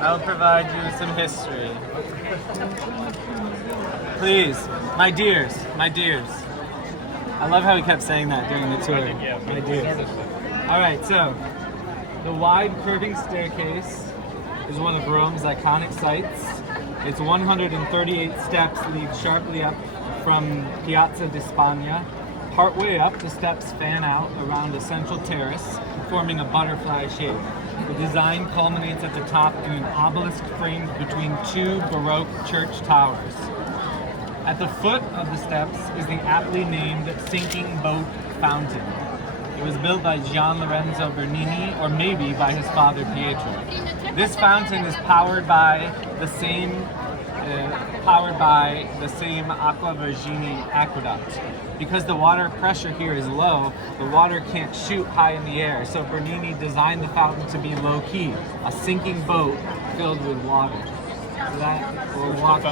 I'll provide you with some history. Please, my dears, my dears. I love how he kept saying that during the tour. My dears. All right, so the wide curving staircase is one of Rome's iconic sights. Its 138 steps lead sharply up from Piazza di Spagna. Partway up, the steps fan out around a central terrace, forming a butterfly shape. The design culminates at the top in an obelisk framed between two Baroque church towers. At the foot of the steps is the aptly named Sinking Boat Fountain. It was built by Gian Lorenzo Bernini, or maybe by his father Pietro. This fountain is powered by the same Acqua Vergine aqueduct. Because the water pressure here is low, the water can't shoot high in the air, so Bernini designed the fountain to be low-key, a sinking boat filled with water. So that will walk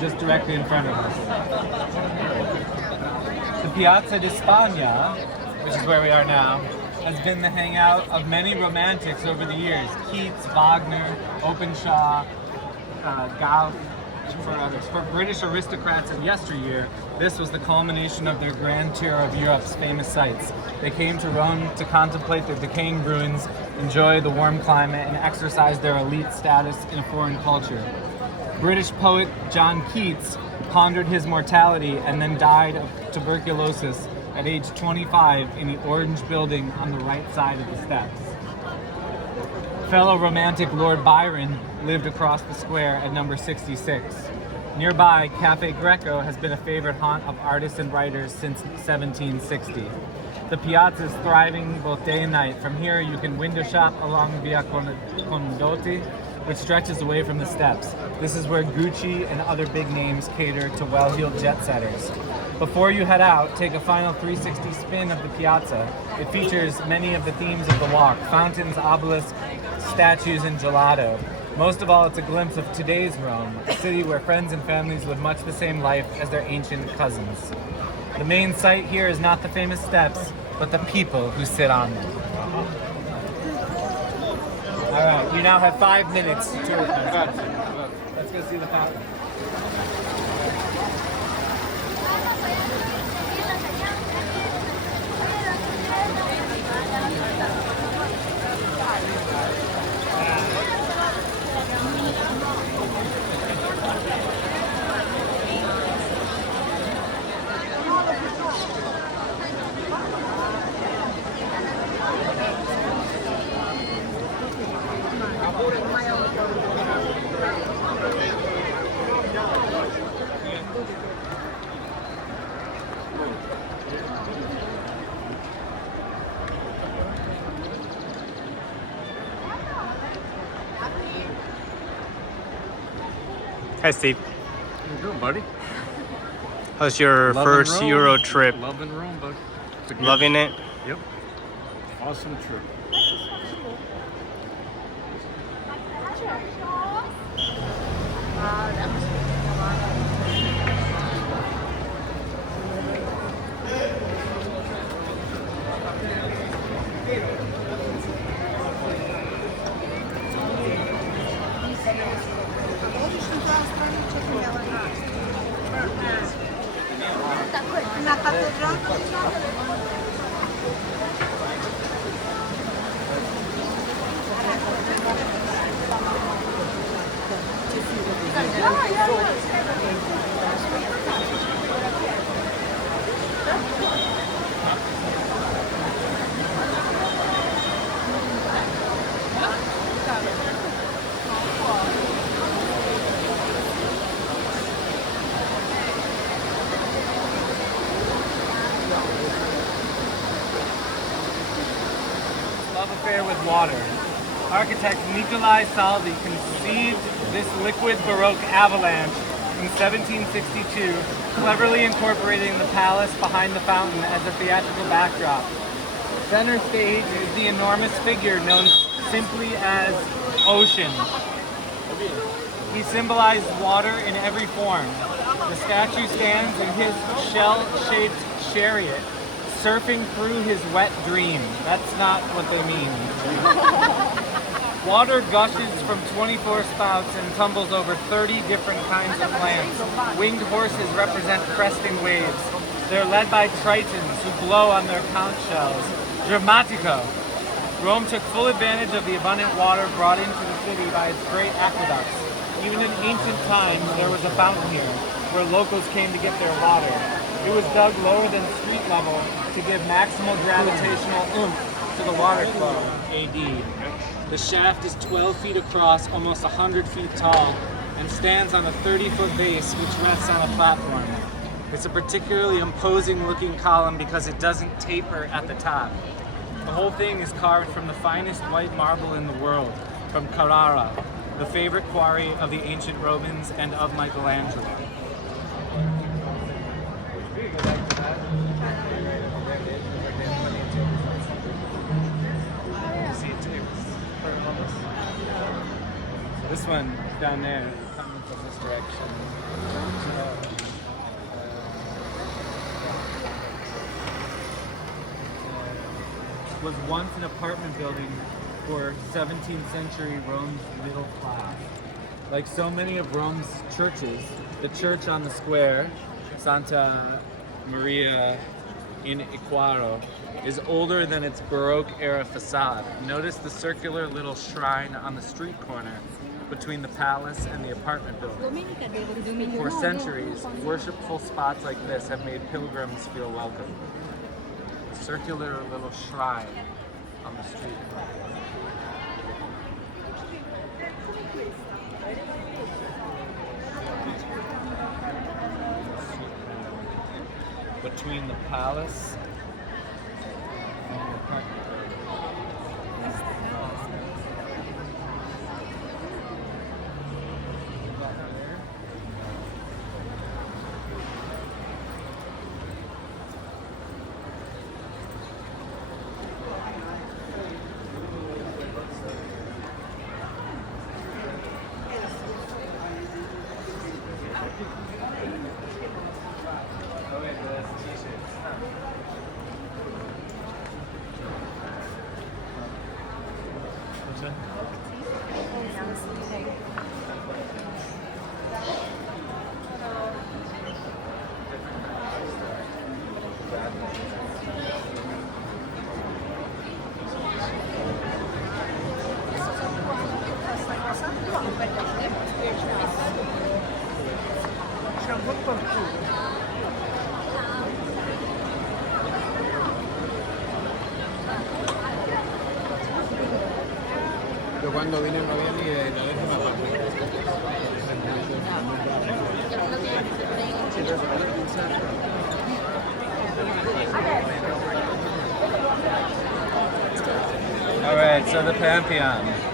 just directly in front of us. The Piazza di Spagna, which is where we are now, has been the hangout of many romantics over the years. Keats, Wagner, Openshaw, Goethe, for others. For British aristocrats of yesteryear, this was the culmination of their grand tour of Europe's famous sites. They came to Rome to contemplate their decaying ruins, enjoy the warm climate, and exercise their elite status in a foreign culture. British poet John Keats pondered his mortality and then died of tuberculosis at age 25 in the Orange Building on the right side of the steps. Fellow romantic Lord Byron lived across the square at number 66. Nearby, Cafe Greco has been a favorite haunt of artists and writers since 1760. The piazza is thriving both day and night. From here, you can window shop along Via Condotti, which stretches away from the steps. This is where Gucci and other big names cater to well-heeled jet setters. Before you head out, take a final 360 spin of the piazza. It features many of the themes of the walk: fountains, obelisks, statues, and gelato. Most of all, it's a glimpse of today's Rome, a city where friends and families live much the same life as their ancient cousins. The main sight here is not the famous steps, but the people who sit on them. All right, you now have 5 minutes to tour. Let's go see the fountain. Hi, Steve. How you doing, buddy? How's your first Rome. Euro trip? Loving Rome, bud. It's a good Loving it? Yep. Awesome trip. Na catedral. Love affair with water. Architect Nikolai Salvi conceived this liquid Baroque avalanche in 1762, cleverly incorporating the palace behind the fountain as a theatrical backdrop. Center stage is the enormous figure known simply as Ocean. He symbolized water in every form. The statue stands in his shell-shaped chariot, surfing through his wet dream. That's not what they mean. Water gushes from 24 spouts and tumbles over 30 different kinds of plants. Winged horses represent cresting waves. They're led by tritons who blow on their conch shells. Dramatico. Rome took full advantage of the abundant water brought into the city by its great aqueducts. Even in ancient times, there was a fountain here where locals came to get their water. It was dug lower than street level to give maximal gravitational oomph to the water flow. AD. The shaft is 12 feet across, almost 100 feet tall, and stands on a 30-foot base which rests on a platform. It's a particularly imposing looking column because it doesn't taper at the top. The whole thing is carved from the finest white marble in the world, from Carrara, the favorite quarry of the ancient Romans and of Michelangelo. This one down there, coming from this direction, was once an apartment building for 17th century Rome's middle class. Like so many of Rome's churches, the church on the square, Santa Maria in Equaro, is older than its Baroque era facade. Notice the circular little shrine on the street corner between the palace and the apartment building. For centuries, worshipful spots like this have made pilgrims feel welcome. A circular little shrine on the street corner. Between the palace and the apartment. Yo cuando vine no había ni de la décima parte. All right, so the Pantheon.